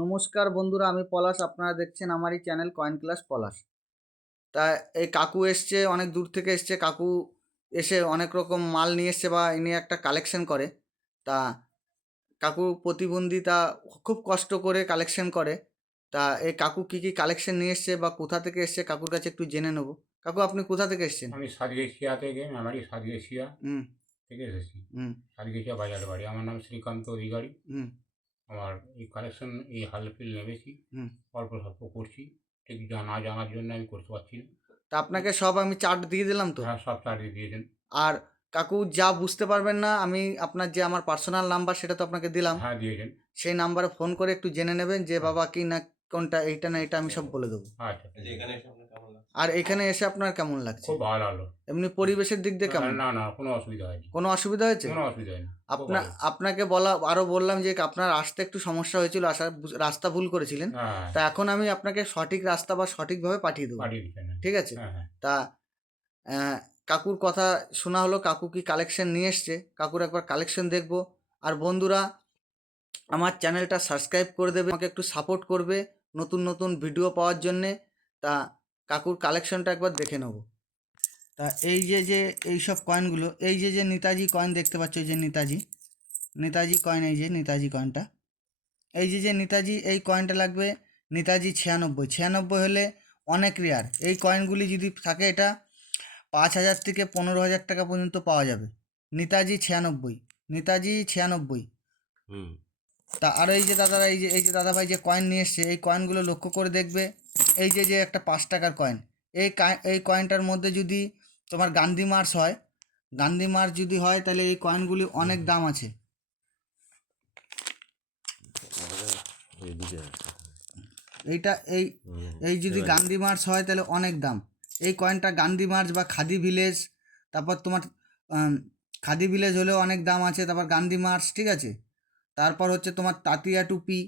নমস্কার বন্ধুরা, আমি পলাশ। আপনারা দেখছেন আমারই চ্যানেল কয়েন ক্লাস পলাশ। তা এই কাকু এসছে, অনেক দূর থেকে এসছে। কাকু এসে অনেক রকম মাল নিয়ে এসছে বা ইনি একটা কালেকশন করে। তা কাকু প্রতিবন্ধী, তা খুব কষ্ট করে কালেকশন করে। তা এই কাকু কি কি কালেকশন নিয়ে এসছে বা কোথা থেকে এসছে কাকুর কাছে একটু জেনে নেব। কাকু, আপনি কোথা থেকে এসছেন? আমি সাতগেছিয়া থেকে, মেমারি সাতগেছিয়া হুম। থেকে এসেছি। হুম। সাতগেছিয়া বাজার বাড়ি। আমার নাম শ্রীকান্ত অধিকারী। হুম। আমার এই কালেকশন, এই হালফিল নেমেছি, হুম। অল্প স্বল্প করছি। ঠিক জানার জন্য আমি করতে পারছি না। তা আপনাকে সব আমি চার্ট দিয়ে দিলাম তো। হ্যাঁ, সব চার্জে দিয়েছেন। আর কাকু যা বুঝতে পারবেন না, আমি আপনার যে আমার পার্সোনাল নাম্বার সেটা তো আপনাকে দিলাম। হ্যাঁ, দিয়েছেন। সেই নাম্বারে ফোন করে একটু জেনে নেবেন যে হ্যাঁ, বাবা কি না কোনটা, এইটা না এটা, আমি সব বলে দেবো। আচ্ছা, ঠিক আছে। আর এখানে এসে আপনার কেমন লাগছে? খুব ভালো লাগলো। এমনি পরিবেশের দিক দিয়ে কেমন? না, না, কোনো অসুবিধা হয়নি। কোনো অসুবিধা হয়েছে? কোনো অসুবিধা হয়নি। খুব ভালো। আপনাকে বলা আরও বললাম যে আপনার আসতে একটু সমস্যা হয়েছিল, আসার রাস্তা ভুল করেছিলেন। হ্যাঁ, তা এখন আমি আপনাকে সঠিক রাস্তা বা সঠিকভাবে পাঠিয়ে দেবো। পাঠিয়ে দিচ্ছেন। ঠিক আছে? হ্যাঁ, হ্যাঁ। তা কাকুর কথা শোনা হলো, কাকু কি কালেকশন নিয়ে এসছে। কাকুর একবার কালেকশন দেখবো। আর বন্ধুরা, আমার চ্যানেলটা সাবস্ক্রাইব করে দেবে, আমাকে একটু সাপোর্ট করবে নতুন নতুন ভিডিও পাওয়ার জন্যে। তা কাকুর কালেকশনটা একবার দেখে নেব। তা এই সব কয়েনগুলো, এই যে নেতাজি কয়েন দেখতে পাচ্ছ, এই যে নেতাজি কয়েন, এই যে নেতাজি কয়েনটা, এই যে নেতাজি, এই কয়েনটা লাগবে নেতাজি 96। 96 হলে অনেক রেয়ার। এই কয়েনগুলি যদি থাকে, এটা 5,000 থেকে 15,000 টাকা পর্যন্ত পাওয়া যাবে। নেতাজি 96, নেতাজি 96। তা আরও এই যে দাদারা, এই যে দাদাভাই যে কয়েন নিয়ে এসছে, এই কয়েনগুলো লক্ষ্য করে দেখবে। এই যে একটা 5 টাকার কয়েন, এই কয়েনটার মধ্যে যদি তোমার গান্ধী মার্চ হয়, গান্ধী মার্চ যদি হয়, তাহলে এই কয়েনগুলি অনেক দাম আছে। এইটা এই এই যদি গান্ধী মার্চ হয় তাহলে অনেক দাম। এই কয়েনটা গান্ধী মার্চ বা খাদি ভিলেজ, তারপর তোমার খাদি ভিলেজ হলেও অনেক দাম আছে। তারপর গান্ধী মার্চ, ঠিক আছে। তারপর হচ্ছে তোমার তাতিয়া টুপি,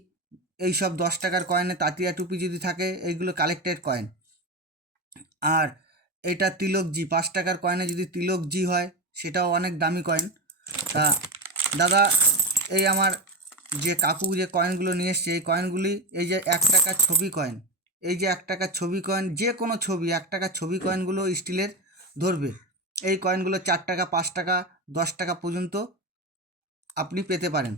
এই সব 10 টাকার কয়েনে তাতিয়া টুপি যদি থাকে, এইগুলো কালেক্টেড কয়েন। আর এটা তিলকজি, 5 টাকার কয়েনে যদি তিলকজি হয়, সেটাও অনেক দামি কয়েন। তা দাদা, এই আমার যে কাকু যে কয়েনগুলো নিয়ে এসছে, এই কয়েনগুলি, এই যে 1 টাকার ছবি কয়েন, এই যে 1 টাকার ছবি কয়েন, যে কোনো ছবি 1 টাকার ছবি কয়েনগুলো স্টিলের ধরবে। এই কয়েনগুলো 4 টাকা, 5 টাকা, 10 টাকা পর্যন্ত আপনি পেতে পারেন।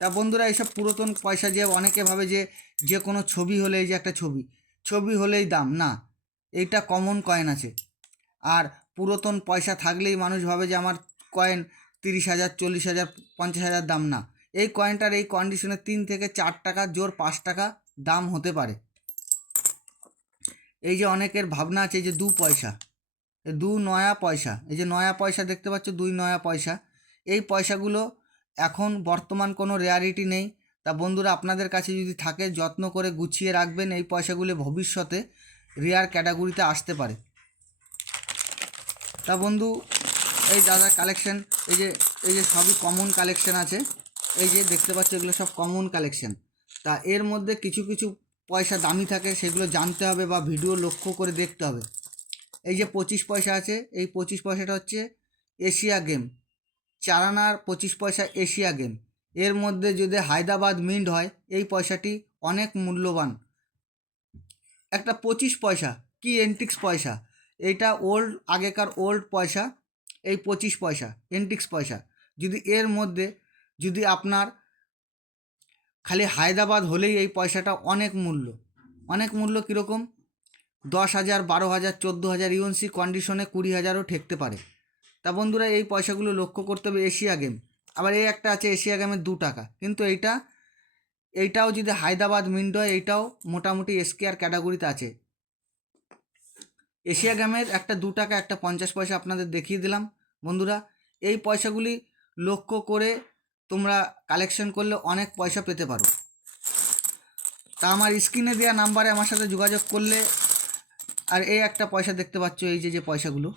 তা বন্ধুরা, এইসব পুরাতন পয়সা, যে অনেকে ভাবে যে যে কোনো ছবি হলে, এই যে একটা ছবি হলেই দাম, না। এইটা কমন কয়েন আছে। আর পুরাতন পয়সা থাকলেই মানুষ ভাবে যে আমার কয়েন 30,000, 40,000, 50,000 দাম, না। এই কয়েনটার এই কন্ডিশনে 3 থেকে 4 টাকা, জোর 5 টাকা দাম হতে পারে। এই যে অনেকের ভাবনা আছে, এই যে 2 পয়সা, এই 2 নয়া পয়সা, এই যে নয়া পয়সা দেখতে পাচ্ছ, 2 নয়া পয়সা, এই পয়সাগুলো এখন বর্তমান কোনো রেয়ারিটি নেই। তা বন্ধুরা, আপনাদের কাছে যদি থাকে, যত্ন করে গুছিয়ে রাখবেন। এই পয়সাগুলো ভবিষ্যতে রেয়ার ক্যাটাগরিতে আসতে পারে। তা বন্ধু, এই দাদা কালেকশন, এই যে সবই কমন কালেকশন আছে। এই যে দেখতে পাচ্ছ, এগুলো সব কমন কালেকশন। তা এর মধ্যে কিছু কিছু পয়সা দামি থাকে, সেগুলো জানতে হবে বা ভিডিও লক্ষ্য করে দেখতে হবে। এই যে 25 পয়সা আছে, এই 25 পয়সাটা হচ্ছে এশিয়া গেম, 4 আনার 25 পয়সা এশিয়া গেম। এর মধ্যে যদি হায়দ্রাবাদ মিন্ট হয়, এই পয়সাটি অনেক মূল্যবান। একটা 25 পয়সা কি এন্টিক্স পয়সা, এইটা আগেকার ওল্ড পয়সা। এই 25 পয়সা এন্টিক্স পয়সা, যদি এর মধ্যে যদি আপনার খালি হায়দ্রাবাদ হলেই এই পয়সাটা অনেক মূল্য। অনেক মূল্য কীরকম? 10,000, 12,000, 14,000, ইউএনসি কন্ডিশনে 20,000ও ঠেকতে পারে। তা বন্ধুরা, এই পয়সাগুলো লক্ষ্য করতে হবে। এশিয়া গেম, আবার এই একটা আছে এশিয়া গেমের 2 টাকা, কিন্তু এইটাও যদি হায়দ্রাবাদ মিন্ট হয়, এইটাও মোটামুটি এসকেআর ক্যাটাগরিতে আছে। এশিয়া গেমের একটা 2 টাকা, একটা 50 পয়সা আপনাদের দেখিয়ে দিলাম। বন্ধুরা, এই পয়সাগুলি লক্ষ্য করে তোমরা কালেকশন করলে অনেক পয়সা পেতে পারো। তা আমার স্ক্রিনে দেওয়া নাম্বারে আমার সাথে যোগাযোগ করলে। আর এই একটা পয়সা দেখতে পাচ্ছ, এই যে পয়সাগুলো,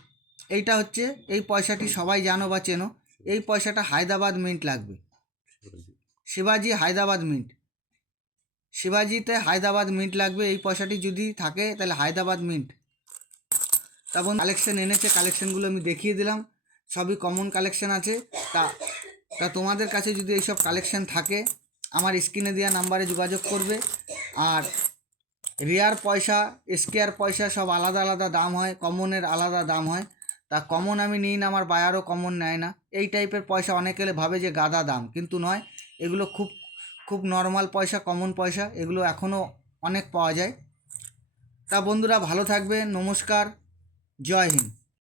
এইটা হচ্ছে, এই পয়সাটি সবাই জানো বা চেনো। এই পয়সাটা হায়দ্রাবাদ মিন্ট লাগবে, শিবাজি হায়দ্রাবাদ মিন্ট, শিবাজিতে হায়দ্রাবাদ মিন্ট লাগবে। এই পয়সাটি যদি থাকে তাহলে হায়দ্রাবাদ মিন্ট। তখন কালেকশন এনেছে, কালেকশনগুলো আমি দেখিয়ে দিলাম, সবই কমন কালেকশন আছে। তা তোমাদের কাছে যদি এইসব কালেকশন থাকে, আমার স্ক্রিনে দেওয়া নাম্বারে যোগাযোগ করবে। আর রেয়ার পয়সা, স্কেয়ার পয়সা সব আলাদা আলাদা দাম হয়, কমনের আলাদা দাম হয়। তা কমন আমি নিই না, আমার বায়ারও কমন নেয় না। এই টাইপের পয়সা অনেকে ভাবে যে গাদা দাম, কিন্তু নয়, এগুলো খুব খুব নর্মাল পয়সা, কমন পয়সা, এগুলো এখনও অনেক পাওয়া যায়। তা বন্ধুরা ভালো থাকবে, নমস্কার, জয় হিন্দ।